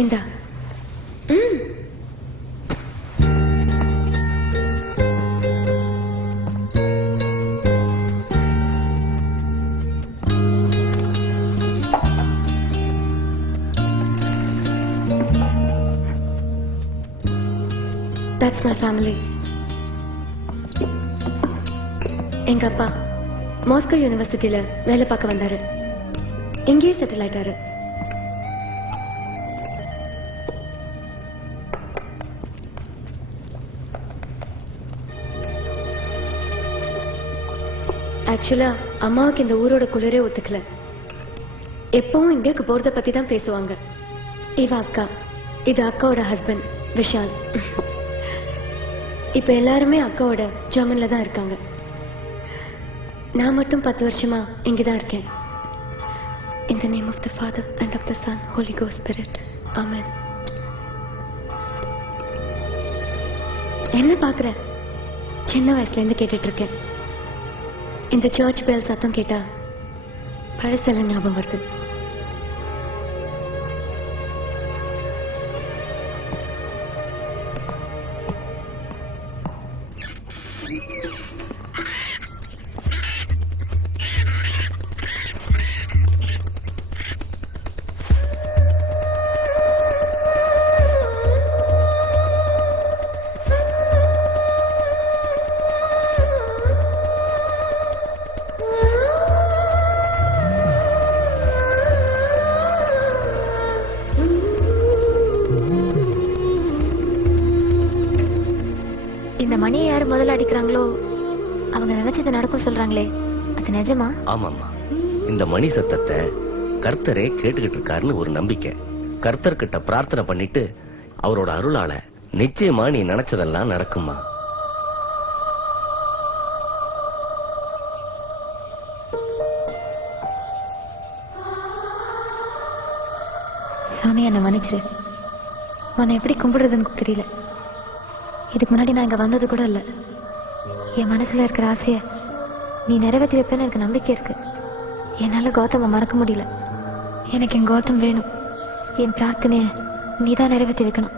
இந்தா. That's my family. எங்க அப்பா மாஸ்கோ யூனிவர்சிட்டியில வேலை பார்க்க வந்தாரு. இங்கேயே செட்டில் ஆயிட்டாரு. ஆக்சுவலா அம்மாவுக்கு இந்த ஊரோட குளிரே ஒத்துக்கல. எப்பவும் இந்தியாவுக்கு போறத பத்தி தான் பேசுவாங்க. இவ அக்கா, இது அக்காவோட ஹஸ்பண்ட் விஷால். இப்ப எல்லாருமே அக்காவோட ஜெர்மன்ல தான் இருக்காங்க. நான் மட்டும் 10 வருஷமா இங்கதான் இருக்கேன். In the name of the Father and of the Son, Holy Ghost Spirit. Amen. என்ன பாக்குற? சின்ன வயசுல இருந்து கேட்டுட்டு இருக்கேன். இந்த சர்ச் பெல் சத்தம் கேட்டா பழசெல்லாம் ஞாபகம் வருது. மணியை யாரு முதல்ல அடிக்கிறாங்களோ அவங்க நினைச்சது நடக்கும் சொல்றாங்களே, அது நிஜமா? ஆமாமா, இந்த மணி சத்தத்தை கர்த்தரே கேட்டுக்கிட்டு இருக்காருன்னு ஒரு நம்பிக்கை. கர்த்தர்கிட்ட பிரார்த்தனை பண்ணிட்டு அவரோட அருளால நிச்சயமா நீ நினைச்சதெல்லாம் நடக்குமா. சாமி என்ன மன்னிச்சிரு. உன்னை எப்படி கும்பிடுறதுன்னு தெரியல. இதுக்கு முன்னாடி நான் இங்க வந்தது கூட இல்ல. என் மனசுல இருக்கிற ஆசைய நீ நிறைவேற்றி வைப்பேன்னு எனக்கு நம்பிக்கை இருக்கு. என்னால கௌதம மறக்க முடியல. எனக்கு என் கௌதம் வேணும். என் பிரார்த்தனைய நீதான் நிறைவேற்றி வைக்கணும்.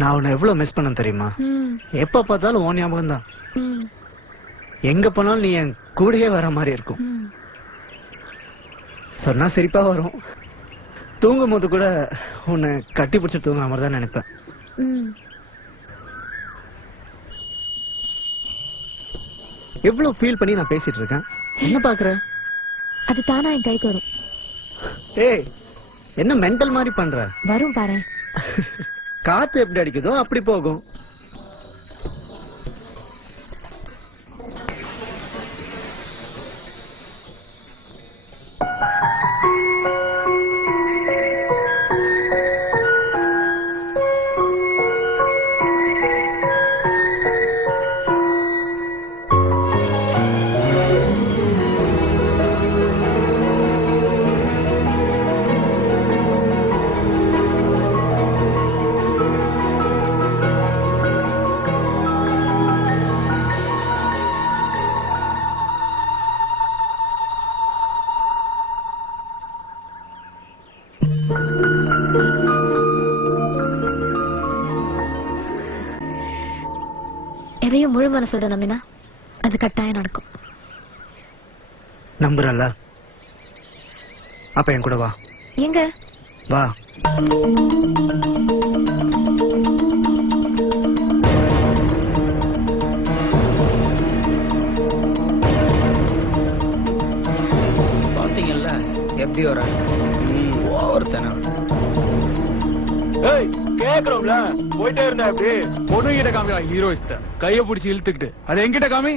நான் உன்னை எவ்வளவு மிஸ் பண்ண தெரியுமா? எப்ப பார்த்தாலும் உன் ஞாபகம் தான். எங்க போனாலும் நீ என் கூடயே வர மாதிரி இருக்கும். சொன்னா சிரிப்பா வரும். தூங்கும் போது கூட உன்னை கட்டி பிடிச்சி தூங்குற மாதிரி தான் நினைப்பேன். எவ்வளவு ஃபீல் பண்ணி நான் பேசிட்டு இருக்கேன். என்ன பாக்குற? அது தானா என் கைக்கு வரும். ஏய், என்ன மென்டல் மாதிரி பண்ற? வரும் பாரு. காத்து எப்படி அடிக்குதோ அப்படி போகும். எதையும் முழு மனசோட நம்பினா அது கட்டாயம் நடக்கும். நம்புறல்ல? அப்ப என் கூட வா. எங்க? வா. பாத்தீங்கல்ல எப்படி வர ஒருத்தன. கேக்குறோம்ல, போயிட்டே இருந்தா எப்படி? பொண்ணு கிட்ட காமிக்கலாம் ஹீரோயிஸ்ட கைய பிடிச்சி இழுத்துக்கிட்டு. அது எங்கிட்ட காமி.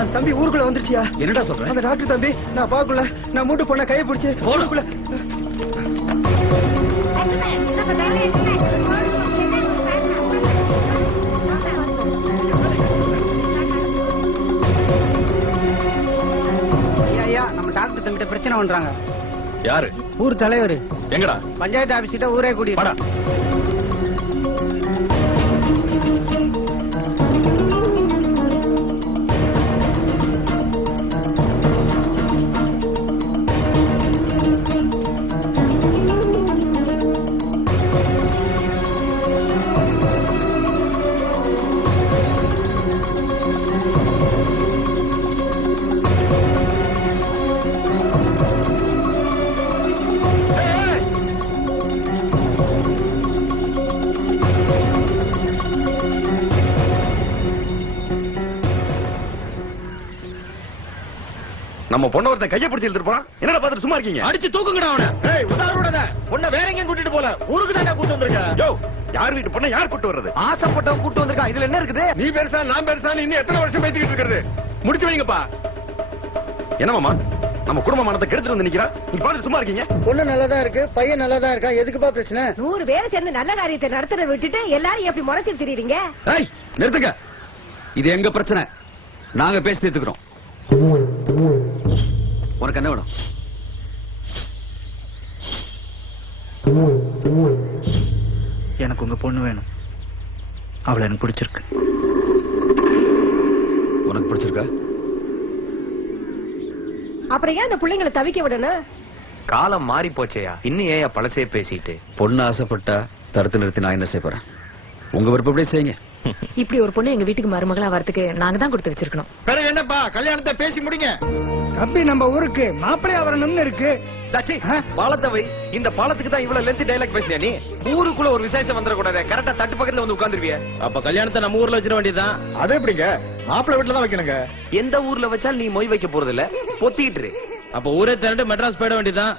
அந்த தம்பி ஊருக்குள்ள வந்துருச்சியா? என்னடா சொல்ற? அந்த டாக்டர் தம்பி நான் பாக்குள்ள நான் மூட்டு பொண்ண கையை பிடிச்சு ஊருக்குள்ள. ஐயா, நம்ம டாக்டர் தம்பிட்ட பிரச்சனை பண்றாங்க. யாரு? ஊர் தலைவர். எங்கடா? பஞ்சாயத்து ஆபீஸ் கிட்ட ஊரே கூடி. நம்ம பொண்ண ஒருத்தன் கைய பிடிச்சி இழுத்துட்டு போறான். என்னடா பாத்துட்டு சும்மா இருக்கீங்க? அடிச்சு தூக்குங்கடா அவனை. ஏய், உதாரணோட பொண்ண வேற எங்கேயும் கூட்டிட்டு போல, ஊருக்கு தானே கூட்டி வந்திருக்க. யோ, யார் வீட்டு பொண்ண யார் கூட்டி வர்றது? ஆசைப்பட்டவன் கூட்டு வந்திருக்கான். இதுல என்ன இருக்குது? நீ பெருசா நான் பெருசா இன்னும் எத்தனை வருஷம் பேசிக்கிட்டு இருக்கிறது? முடிச்சு வைங்கப்பா. என்னமாமா நம்ம குடும்ப மானத்தை கெடுத்துட்டு வந்து நிக்கிறா. நீங்க பாத்துட்டு சும்மா இருக்கீங்க. பொண்ணு நல்லதா இருக்கு, பையன் நல்லதா இருக்கா. எதுக்குப்பா பிரச்சனை? 100 பேரை சேர்ந்து நல்ல காரியத்தை நடத்துறத விட்டுட்டு எல்லாரும் எப்படி முறைச்சிட்டு திரியுறீங்க? ஏய், நிறுத்துங்க. இது எங்க பிரச்சனை. நாங்க பேசி தீர்த்துக்கிறோம். உனக்கு என்ன வேணும்? எனக்கு உங்க பொண்ணு வேணும். அவளை எனக்கு பிடிச்சிருக்கு. உனக்கு பிடிச்சிருக்கா? அப்புறம் ஏன் அந்த பிள்ளைங்களை தவிக்க விடணும்? காலம் மாறி போச்சேயா, இன்னும் ஏன் பழசே பேசிட்டு? பொண்ணு ஆசைப்பட்டா தடுத்து நிறுத்தி நான் என்ன செய்ய போறேன்? உங்க விருப்பப்படியே செய்யுங்க. இப்படி ஒரு பொண்ணு எங்க வீட்டுக்கு மருமகளா வரதுக்கு நாங்க தான் கொடுத்து வச்சிருக்கணும். பிறகு என்னப்பா, கல்யாணத்தை பேசி முடிங்க. தம்பி நம்ம ஊருக்கு மாப்பிள்ளையா வரணும்னு இருக்கு. பாலத்தை வை. இந்த பாலத்துக்கு தான் இவ்வளவு லென்த் டைலாக் பேசினியா நீ? ஊருக்குள்ள ஒரு விசேஷம் வந்துட கூடாது. கரெக்டா தட்டு பக்கத்துல வந்து உட்கார்ந்துருவிய. அப்ப கல்யாணத்தை நம்ம ஊர்ல வச்சிட வேண்டியதுதான். அது எப்படிங்க? மாப்பிள்ளை வீட்டுல தான் வைக்கணுங்க. எந்த ஊர்ல வச்சாலும் நீ மொய் வைக்க போறது இல்ல, பொத்திட்டு இரு. அப்ப ஊரே திரண்டு மெட்ராஸ் போயிட வேண்டியதுதான்.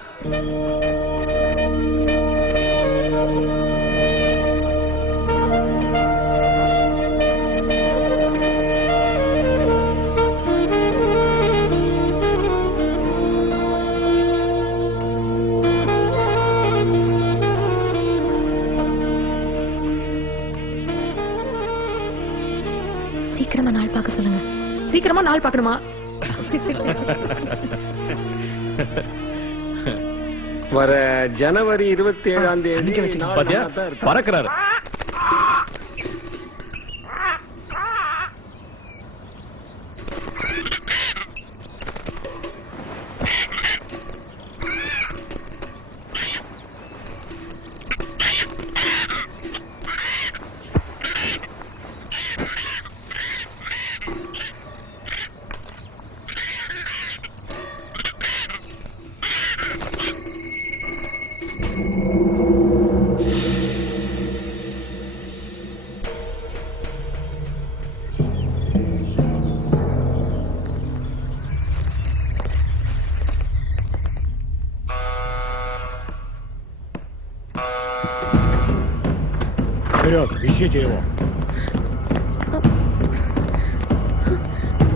சீக்கிரமா நாள் பார்க்க சொல்லுங்க. சீக்கிரமா நாள் பார்க்கணுமா? வர ஜனவரி 27ஆம் தேதி பாத்தியா பறக்கிறாரு. Вперед, ищите его.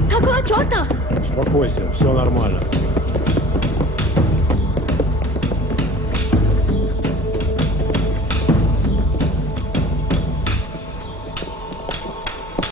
ठाकुर छोड़ता Успокойся, все нормально.